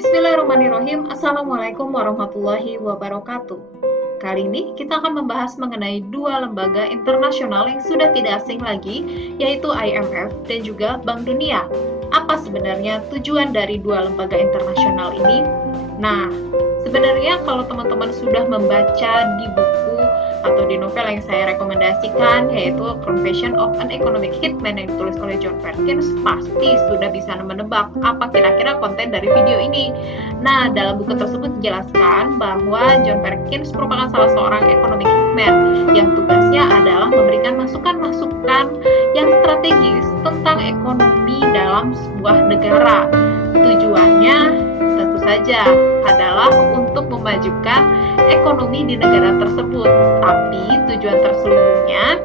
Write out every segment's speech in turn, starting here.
Bismillahirrahmanirrahim. Assalamualaikum warahmatullahi wabarakatuh. Kali ini kita akan membahas mengenai dua lembaga internasional yang sudah tidak asing lagi, yaitu IMF dan juga Bank Dunia. Apa sebenarnya tujuan dari dua lembaga internasional ini? Nah, sebenarnya kalau teman-teman sudah membaca di buku atau di novel yang saya rekomendasikan, yaitu Confession of an Economic Hitman yang ditulis oleh John Perkins, pasti sudah bisa menebak apa kira-kira konten dari video ini. Nah, dalam buku tersebut dijelaskan bahwa John Perkins merupakan salah seorang economic hitman yang tugasnya adalah memberikan masukan-masukan yang strategis tentang ekonomi dalam sebuah negara. Tujuannya tentu saja adalah untuk memajukan ekonomi di negara tersebut. Tapi tujuan terselubungnya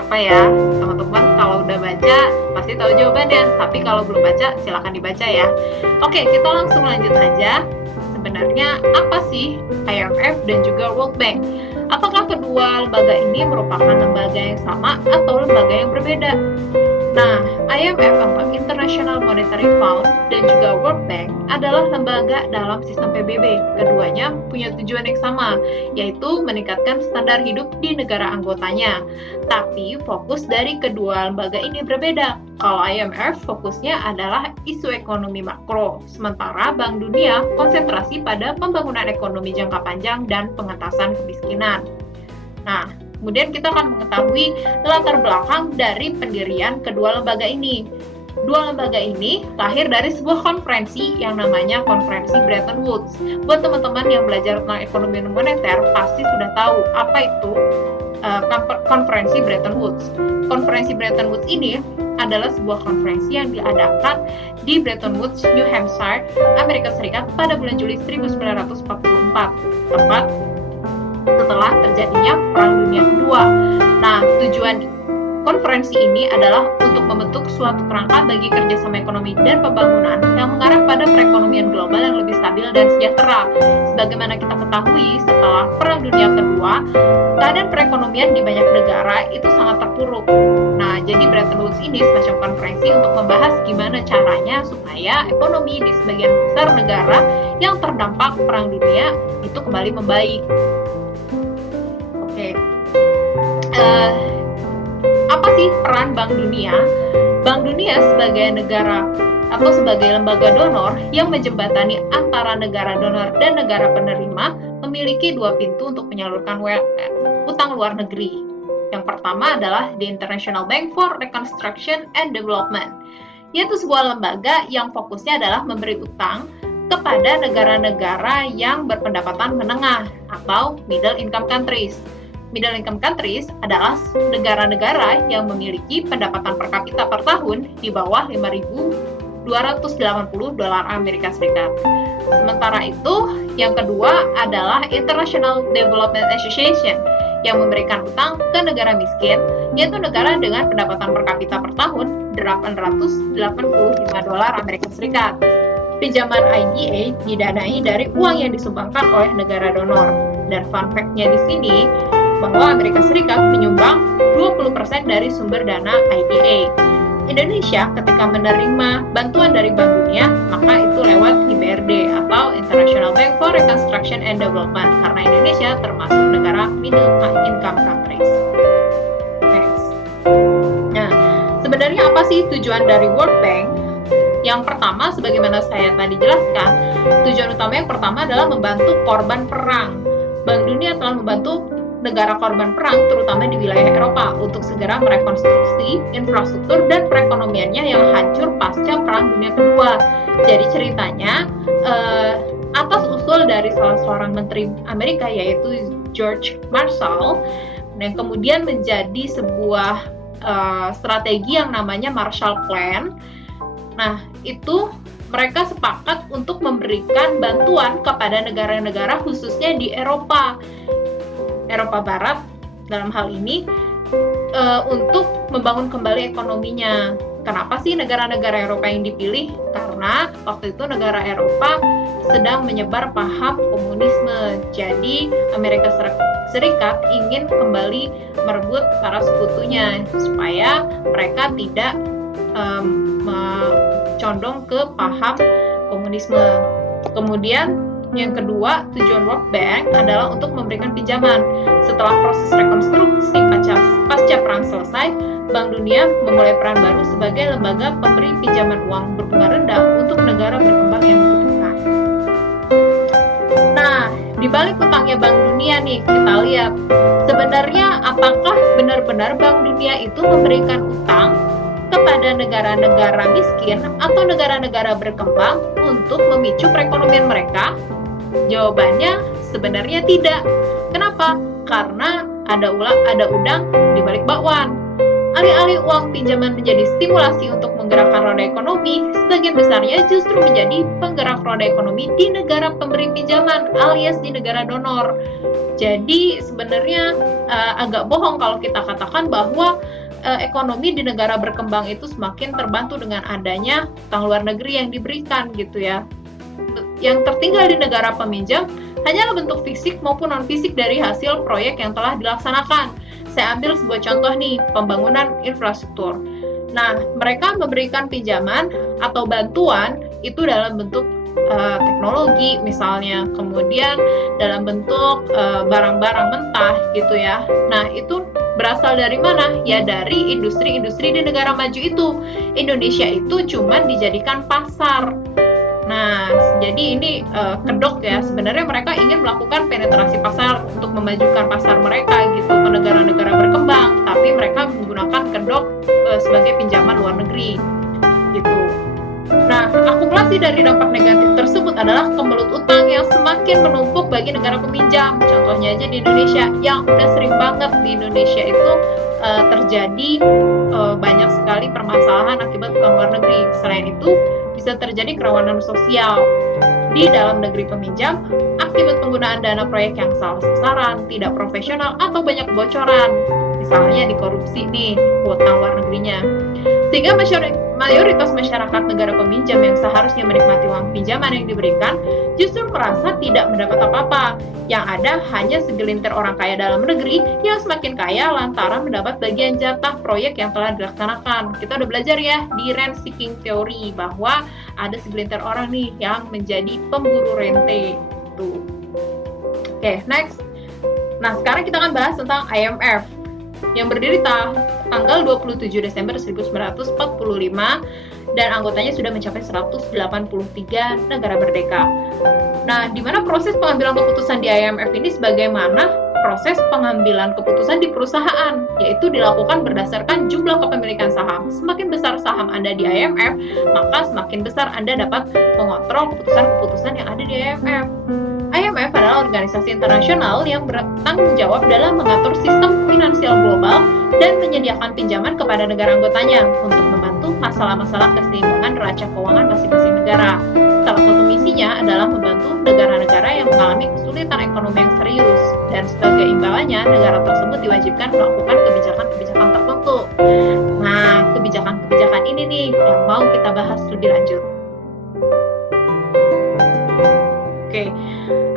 apa ya? Teman-teman kalau udah baca pasti tahu jawabannya. Tapi kalau belum baca silahkan dibaca ya. Oke, kita langsung lanjut aja. Sebenarnya apa sih IMF dan juga World Bank? Apakah kedua lembaga ini merupakan lembaga yang sama atau lembaga yang berbeda? Nah, IMF atau International Monetary Fund dan juga World Bank adalah lembaga dalam sistem PBB. Keduanya punya tujuan yang sama, yaitu meningkatkan standar hidup di negara anggotanya. Tapi fokus dari kedua lembaga ini berbeda. Kalau IMF fokusnya adalah isu ekonomi makro, sementara Bank Dunia konsentrasi pada pembangunan ekonomi jangka panjang dan pengentasan kemiskinan. Nah, kemudian kita akan mengetahui latar belakang dari pendirian kedua lembaga ini. Dua lembaga ini lahir dari sebuah konferensi yang namanya Konferensi Bretton Woods. Buat teman-teman yang belajar tentang ekonomi moneter, pasti sudah tahu apa itu Konferensi Bretton Woods. Konferensi Bretton Woods ini adalah sebuah konferensi yang diadakan di Bretton Woods, New Hampshire, Amerika Serikat pada bulan Juli 1944, tepat setelah terjadinya Perang Dunia Kedua. Nah, tujuan konferensi ini adalah untuk membentuk suatu kerangka bagi kerjasama ekonomi dan pembangunan yang mengarah pada perekonomian global yang lebih stabil dan sejahtera. Sebagaimana kita ketahui, setelah Perang Dunia Kedua, keadaan perekonomian di banyak negara itu sangat terpuruk. Nah, jadi Bretton Woods ini semacam konferensi untuk membahas gimana caranya supaya ekonomi di sebagian besar negara yang terdampak Perang Dunia itu kembali membaik. Oke. Apa sih peran Bank Dunia? Bank Dunia sebagai negara atau sebagai lembaga donor yang menjembatani antara negara donor dan negara penerima memiliki dua pintu untuk menyalurkan utang luar negeri. Yang pertama adalah the International Bank for Reconstruction and Development, yaitu sebuah lembaga yang fokusnya adalah memberi utang kepada negara-negara yang berpendapatan menengah atau middle income countries. Middle income countries adalah negara-negara yang memiliki pendapatan per kapita per tahun di bawah 5.280 dolar Amerika Serikat. Sementara itu, yang kedua adalah International Development Association yang memberikan utang ke negara miskin, yaitu negara dengan pendapatan per kapita per tahun 885 dolar Amerika Serikat. Pinjaman IDA didanai dari uang yang disumbangkan oleh negara donor. Dan fun fact-nya di sini, bahwa Amerika Serikat menyumbang 20% dari sumber dana IDA. Indonesia ketika menerima bantuan dari Bank Dunia, maka itu lewat IBRD atau International Bank for Reconstruction and Development, karena Indonesia termasuk negara middle income countries. Next. Nah, sebenarnya apa sih tujuan dari World Bank? Yang pertama, sebagaimana saya tadi jelaskan, tujuan utama yang pertama adalah membantu korban perang. Bank Dunia telah membantu negara korban perang, terutama di wilayah Eropa, untuk segera merekonstruksi infrastruktur dan perekonomiannya yang hancur pasca Perang Dunia Kedua. Jadi ceritanya, atas usul dari salah seorang menteri Amerika, yaitu George Marshall, yang kemudian menjadi sebuah strategi yang namanya Marshall Plan. Nah, itu mereka sepakat untuk memberikan bantuan kepada negara-negara khususnya di Eropa Barat dalam hal ini untuk membangun kembali ekonominya. Kenapa sih negara-negara Eropa yang dipilih? Karena waktu itu negara Eropa sedang menyebar paham komunisme. Jadi Amerika Serikat ingin kembali merebut para sekutunya supaya mereka tidak condong ke paham komunisme. Kemudian yang kedua, tujuan World Bank adalah untuk memberikan pinjaman. Setelah proses rekonstruksi pasca perang selesai, Bank Dunia memulai peran baru sebagai lembaga pemberi pinjaman uang berbunga rendah untuk negara berkembang yang membutuhkan. Nah, di balik utangnya Bank Dunia nih, kita lihat sebenarnya apakah benar-benar Bank Dunia itu memberikan utang kepada negara-negara miskin atau negara-negara berkembang untuk memicu perekonomian mereka? Jawabannya sebenarnya tidak. Kenapa? Karena ada udang di balik bakwan. Alih-alih uang pinjaman menjadi stimulasi untuk menggerakkan roda ekonomi, sebagian besarnya justru menjadi penggerak roda ekonomi di negara pemberi pinjaman alias di negara donor. Jadi sebenarnya agak bohong kalau kita katakan bahwa ekonomi di negara berkembang itu semakin terbantu dengan adanya utang luar negeri yang diberikan gitu ya. Yang tertinggal di negara peminjam hanyalah bentuk fisik maupun non-fisik dari hasil proyek yang telah dilaksanakan. Saya ambil sebuah contoh nih, pembangunan infrastruktur. Nah, mereka memberikan pinjaman atau bantuan itu dalam bentuk teknologi misalnya, kemudian dalam bentuk barang-barang mentah gitu ya. Nah, itu berasal dari mana? Ya dari industri-industri di negara maju itu. Indonesia itu cuma dijadikan pasar. Nah, jadi ini kedok ya. Sebenarnya mereka ingin melakukan penetrasi pasar untuk memajukan pasar mereka gitu ke negara-negara berkembang, tapi mereka menggunakan kedok sebagai pinjaman luar negeri gitu. Nah, akumulasi dari dampak negatif tersebut adalah kemelut utang yang semakin menumpuk bagi negara peminjam. Contohnya aja di Indonesia, yang udah sering banget di Indonesia itu terjadi banyak sekali permasalahan akibat utang luar negeri. Selain itu, bisa terjadi kerawanan sosial di dalam negeri peminjam akibat penggunaan dana proyek yang salah sasaran, tidak profesional, atau banyak kebocoran. Misalnya dikorupsi nih utang luar negerinya. Sehingga mayoritas masyarakat negara peminjam yang seharusnya menikmati uang pinjaman yang diberikan justru merasa tidak mendapat apa-apa. Yang ada hanya segelintir orang kaya dalam negeri yang semakin kaya lantaran mendapat bagian jatah proyek yang telah dilaksanakan. Kita udah belajar ya di rent seeking theory bahwa ada segelintir orang nih yang menjadi pemburu rente. Tuh. Oke, next. Nah, sekarang kita akan bahas tentang IMF yang berdiri tanggal 27 Desember 1945 dan anggotanya sudah mencapai 183 negara merdeka. Nah, di mana proses pengambilan keputusan di IMF ini sebagaimana proses pengambilan keputusan di perusahaan, yaitu dilakukan berdasarkan jumlah kepemilikan saham. Semakin besar saham Anda di IMF, maka semakin besar Anda dapat mengontrol keputusan-keputusan yang ada di IMF. IMF adalah organisasi internasional yang bertanggung jawab dalam mengatur sistem finansial global dan menyediakan pinjaman kepada negara anggotanya untuk membantu masalah-masalah keseimbangan neraca keuangan masing-masing negara. Salah satu misinya adalah membantu negara-negara yang mengalami kesulitan ekonomi yang serius, dan sebagai imbalannya, negara tersebut diwajibkan melakukan kebijakan-kebijakan tertentu. Nah, kebijakan-kebijakan ini nih yang mau kita bahas lebih lanjut. Oke,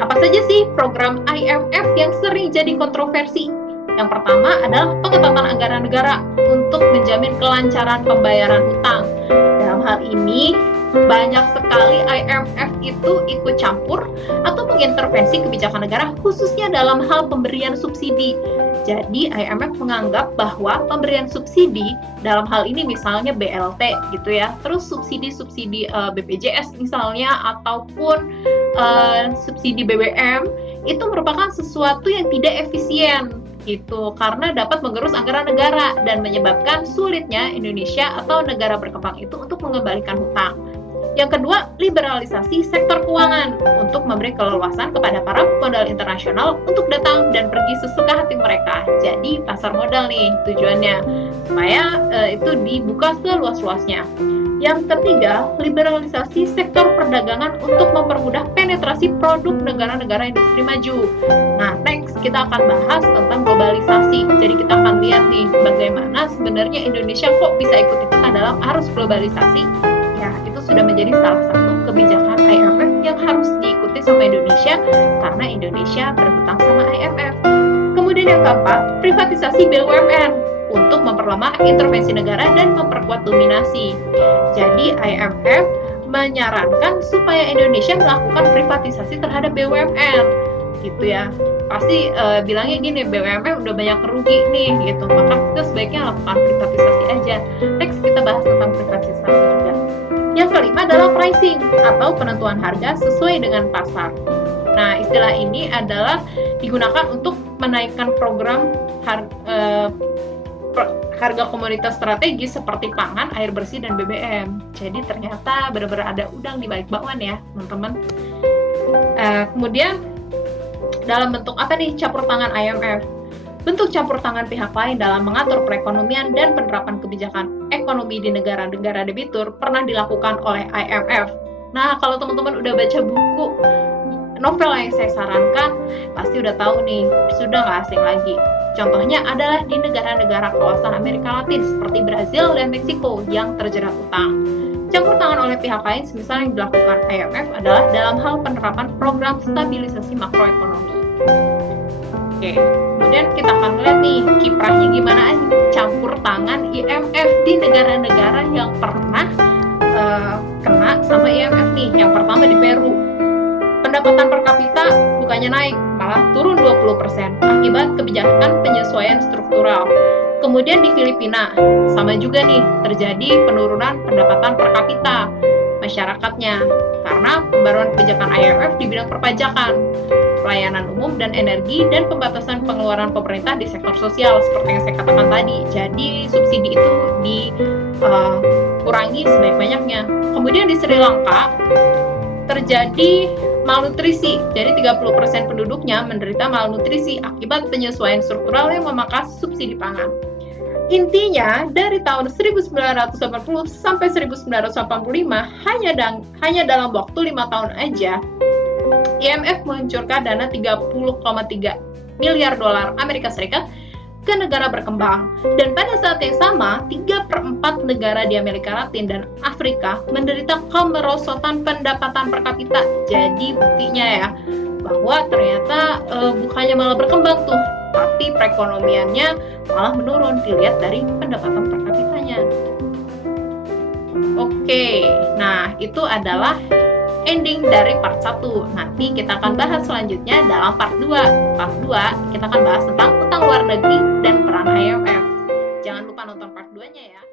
apa saja sih program IMF yang sering jadi kontroversi? Yang pertama adalah pengetatan anggaran negara untuk menjamin kelancaran pembayaran utang. Dalam hal ini, banyak sekali IMF itu ikut campur atau mengintervensi kebijakan negara khususnya dalam hal pemberian subsidi. Jadi IMF menganggap bahwa pemberian subsidi dalam hal ini misalnya BLT gitu ya, terus subsidi BPJS misalnya ataupun subsidi BBM itu merupakan sesuatu yang tidak efisien gitu karena dapat mengerus anggaran negara dan menyebabkan sulitnya Indonesia atau negara berkembang itu untuk mengembalikan hutang. Yang kedua, liberalisasi sektor keuangan untuk memberi keleluasan kepada para pemodal internasional untuk datang dan pergi sesuka hati mereka. Jadi pasar modal nih tujuannya supaya itu dibuka seluas-luasnya. Yang ketiga, liberalisasi sektor perdagangan untuk mempermudah penetrasi produk negara-negara industri maju. Nah, next kita akan bahas tentang globalisasi. Jadi kita akan lihat nih bagaimana sebenarnya Indonesia kok bisa ikut-ikutan dalam arus globalisasi. Ya, itu sudah menjadi salah satu kebijakan IMF yang harus diikuti sama Indonesia karena Indonesia berhutang sama IMF. Kemudian yang keempat, privatisasi BUMN untuk memperlemah intervensi negara dan memperkuat dominasi. Jadi IMF menyarankan supaya Indonesia melakukan privatisasi terhadap BUMN gitu ya. Pasti bilangnya gini, BUMN udah banyak rugi nih gitu, maka kita sebaiknya lakukan privatisasi aja. Next kita bahas tentang privatisasi juga. Yang kelima adalah pricing atau penentuan harga sesuai dengan pasar. Nah, istilah ini adalah digunakan untuk menaikkan program harga komoditas strategis seperti pangan, air bersih, dan BBM. Jadi ternyata benar-benar ada udang di balik bakwan ya, teman-teman. Kemudian dalam bentuk apa nih campur tangan IMF? Bentuk campur tangan pihak lain dalam mengatur perekonomian dan penerapan kebijakan ekonomi di negara-negara debitur pernah dilakukan oleh IMF. Nah, kalau teman-teman udah baca buku novel yang saya sarankan, pasti udah tahu nih, sudah nggak asing lagi. Contohnya adalah di negara-negara kawasan Amerika Latin seperti Brazil dan Meksiko yang terjerat utang. Campur tangan oleh pihak lain semisal yang dilakukan IMF adalah dalam hal penerapan program stabilisasi makroekonomi. Oke, kemudian kita akan lihat nih kiprahnya gimana campur tangan IMF di negara-negara yang pernah kena sama IMF nih. Yang pertama di Peru. Pendapatan per kapita bukannya naik, malah turun 20% akibat kebijakan penyesuaian struktural. Kemudian di Filipina, sama juga nih, terjadi penurunan pendapatan per kapita masyarakatnya karena pembaruan kebijakan IMF di bidang perpajakan, pelayanan umum dan energi, dan pembatasan pengeluaran pemerintah di sektor sosial seperti yang saya katakan tadi. Jadi subsidi itu dikurangi sebanyak-banyaknya. Kemudian di Sri Lanka terjadi malnutrisi, jadi 30% penduduknya menderita malnutrisi akibat penyesuaian struktural yang memangkas subsidi pangan. Intinya, dari tahun 1980 sampai 1985, hanya dalam waktu 5 tahun aja, IMF meluncurkan dana 30,3 miliar dolar Amerika Serikat ke negara berkembang. Dan pada saat yang sama, 3/4 negara di Amerika Latin dan Afrika menderita kemerosotan pendapatan per kapita. Jadi buktinya ya, bahwa ternyata bukannya malah berkembang tuh, tapi perekonomiannya malah menurun, dilihat dari pendapatan per kapitanya. Oke, nah itu adalah ending dari part 1. Nanti kita akan bahas selanjutnya dalam part 2. Part 2 kita akan bahas tentang utang luar negeri dan peran IMF. Jangan lupa nonton part 2-nya ya.